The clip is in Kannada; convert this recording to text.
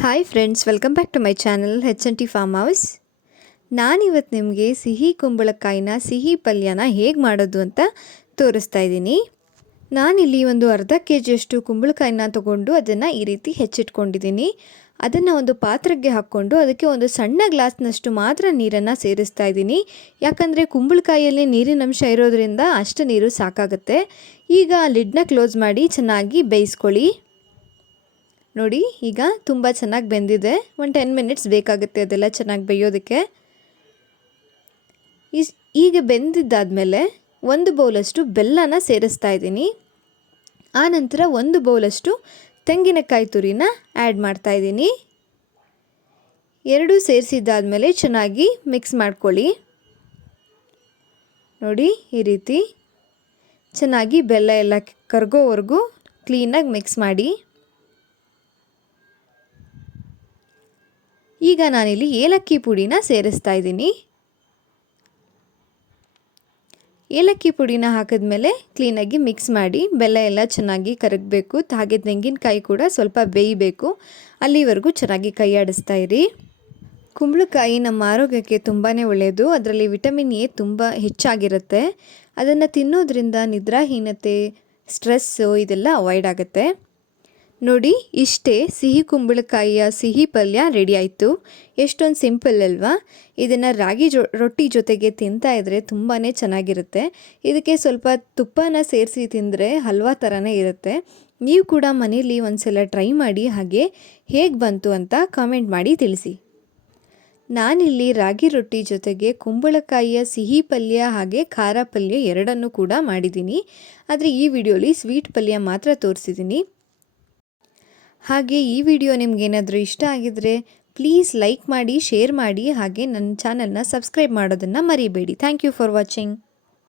Hi friends, welcome back to my channel H and T farm house. ನಾನಿವತ್ತು ನಿಮಗೆ ಸಿಹಿ ಕುಂಬಳಕಾಯಿನ ಸಿಹಿ ಪಲ್ಯನ ಹೇಗೆ ಮಾಡೋದು ಅಂತ ತೋರಿಸ್ತಾ ಇದ್ದೀನಿ. ನಾನಿಲ್ಲಿ ಒಂದು ಅರ್ಧ ಕೆಜಿಯಷ್ಟು ಕುಂಬಳಕಾಯಿನ ತೊಗೊಂಡು ಅದನ್ನು ಈ ರೀತಿ ಹೆಚ್ಚಿಟ್ಕೊಂಡಿದ್ದೀನಿ. ಅದನ್ನು ಒಂದು ಪಾತ್ರೆಗೆ ಹಾಕ್ಕೊಂಡು ಅದಕ್ಕೆ ಒಂದು ಸಣ್ಣ ಗ್ಲಾಸ್ನಷ್ಟು ಮಾತ್ರ ನೀರನ್ನು ಸೇರಿಸ್ತಾ ಇದ್ದೀನಿ. ಯಾಕಂದರೆ ಕುಂಬಳಕಾಯಿಯಲ್ಲಿ ನೀರಿನಂಶ ಇರೋದ್ರಿಂದ ಅಷ್ಟು ನೀರು ಸಾಕಾಗುತ್ತೆ. ಈಗ ಲಿಡ್ನ ಕ್ಲೋಸ್ ಮಾಡಿ ಚೆನ್ನಾಗಿ ಬೇಯಿಸ್ಕೊಳ್ಳಿ. ನೋಡಿ, ಈಗ ತುಂಬ ಚೆನ್ನಾಗಿ ಬೆಂದಿದೆ. ಒಂದು 10 ಮಿನಿಟ್ಸ್ ಬೇಕಾಗುತ್ತೆ ಅದೆಲ್ಲ ಚೆನ್ನಾಗಿ ಬೇಯೋದಕ್ಕೆ. ಈಗ ಬೆಂದಿದ್ದಾದಮೇಲೆ 1 ಬೌಲಷ್ಟು ಬೆಲ್ಲನ ಸೇರಿಸ್ತಾ ಇದ್ದೀನಿ. ಆನಂತರ 1 ಬೌಲಷ್ಟು ತೆಂಗಿನಕಾಯಿ ತುರಿನ ಆ್ಯಡ್ ಮಾಡ್ತಾ ಇದ್ದೀನಿ. ಎರಡೂ ಸೇರಿಸಿದ್ದಾದಮೇಲೆ ಚೆನ್ನಾಗಿ ಮಿಕ್ಸ್ ಮಾಡ್ಕೊಳ್ಳಿ. ನೋಡಿ, ಈ ರೀತಿ ಚೆನ್ನಾಗಿ ಬೆಲ್ಲ ಎಲ್ಲ ಕರಗೋವರೆಗೂ ಕ್ಲೀನಾಗಿ ಮಿಕ್ಸ್ ಮಾಡಿ. ಈಗ ನಾನಿಲ್ಲಿ ಏಲಕ್ಕಿ ಪುಡಿನ ಸೇರಿಸ್ತಾ ಇದ್ದೀನಿ. ಏಲಕ್ಕಿ ಪುಡಿನ ಹಾಕಿದ್ಮೇಲೆ ಕ್ಲೀನಾಗಿ ಮಿಕ್ಸ್ ಮಾಡಿ. ಬೆಲ್ಲ ಎಲ್ಲ ಚೆನ್ನಾಗಿ ಕರಗಬೇಕು, ಹಾಗೆ ತೆಂಗಿನಕಾಯಿ ಕೂಡ ಸ್ವಲ್ಪ ಬೇಯಬೇಕು. ಅಲ್ಲಿವರೆಗೂ ಚೆನ್ನಾಗಿ ಕೈ ಆಡಿಸ್ತಾ ಇರಿ. ಕುಂಬಳಕಾಯಿ ನಮ್ಮ ಆರೋಗ್ಯಕ್ಕೆ ತುಂಬಾ ಒಳ್ಳೆಯದು. ಅದರಲ್ಲಿ ವಿಟಮಿನ್ ಎ ತುಂಬ ಹೆಚ್ಚಾಗಿರುತ್ತೆ. ಅದನ್ನು ತಿನ್ನೋದ್ರಿಂದ ನಿದ್ರಾಹೀನತೆ, ಸ್ಟ್ರೆಸ್ಸು ಇದೆಲ್ಲ ಅವಾಯ್ಡ್ ಆಗುತ್ತೆ. ನೋಡಿ, ಇಷ್ಟೇ ಸಿಹಿ ಕುಂಬಳಕಾಯಿಯ ಸಿಹಿ ಪಲ್ಯ ರೆಡಿ ಆಯಿತು. ಎಷ್ಟೊಂದು ಸಿಂಪಲ್ ಅಲ್ವಾ? ಇದನ್ನು ರಾಗಿ ರೊಟ್ಟಿ ಜೊತೆಗೆ ತಿಂತಾ ಇದ್ದರೆ ತುಂಬಾ ಚೆನ್ನಾಗಿರುತ್ತೆ. ಇದಕ್ಕೆ ಸ್ವಲ್ಪ ತುಪ್ಪನ ಸೇರಿಸಿ ತಿಂದರೆ ಹಲ್ವಾ ಥರನೇ ಇರುತ್ತೆ. ನೀವು ಕೂಡ ಮನೇಲಿ ಒಂದ್ಸಲ ಟ್ರೈ ಮಾಡಿ, ಹಾಗೆ ಹೇಗೆ ಬಂತು ಅಂತ ಕಾಮೆಂಟ್ ಮಾಡಿ ತಿಳಿಸಿ. ನಾನಿಲ್ಲಿ ರಾಗಿ ರೊಟ್ಟಿ ಜೊತೆಗೆ ಕುಂಬಳಕಾಯಿಯ ಸಿಹಿ ಪಲ್ಯ ಹಾಗೆ ಖಾರ ಪಲ್ಯ ಎರಡನ್ನೂ ಕೂಡ ಮಾಡಿದ್ದೀನಿ. ಆದರೆ ಈ ವಿಡಿಯೋಲಿ ಸ್ವೀಟ್ ಪಲ್ಯ ಮಾತ್ರ ತೋರಿಸಿದ್ದೀನಿ. ಹಾಗೆ ಈ ವಿಡಿಯೋ ನಿಮಗೇನಾದರೂ ಇಷ್ಟ ಆಗಿದರೆ ಪ್ಲೀಸ್ ಲೈಕ್ ಮಾಡಿ, ಶೇರ್ ಮಾಡಿ, ಹಾಗೆ ನನ್ನ ಚಾನಲ್ನ ಸಬ್ಸ್ಕ್ರೈಬ್ ಮಾಡೋದನ್ನು ಮರಿಬೇಡಿ. Thank you for watching.